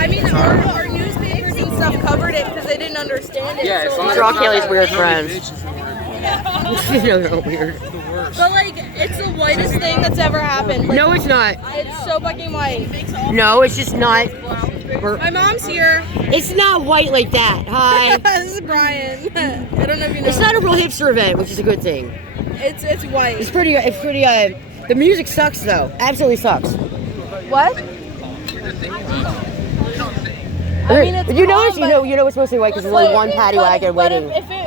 I mean, our newspapers and stuff covered it because they didn't understand it. Yeah, so these are all Kaylee's weird friends. You know they're all weird. But like, it's the whitest thing that's ever happened. Like, No, it's not. it's so fucking white. No, it's just not. My mom's here. It's not white like that. Hi. This is Brian. I don't know if you know. It's not a real hipster event, which is a good thing. It's white. It's pretty. The music sucks though. Absolutely sucks. What? I mean, it's you notice, calm, you know it's mostly white because there's only one paddy wagon but waiting. if it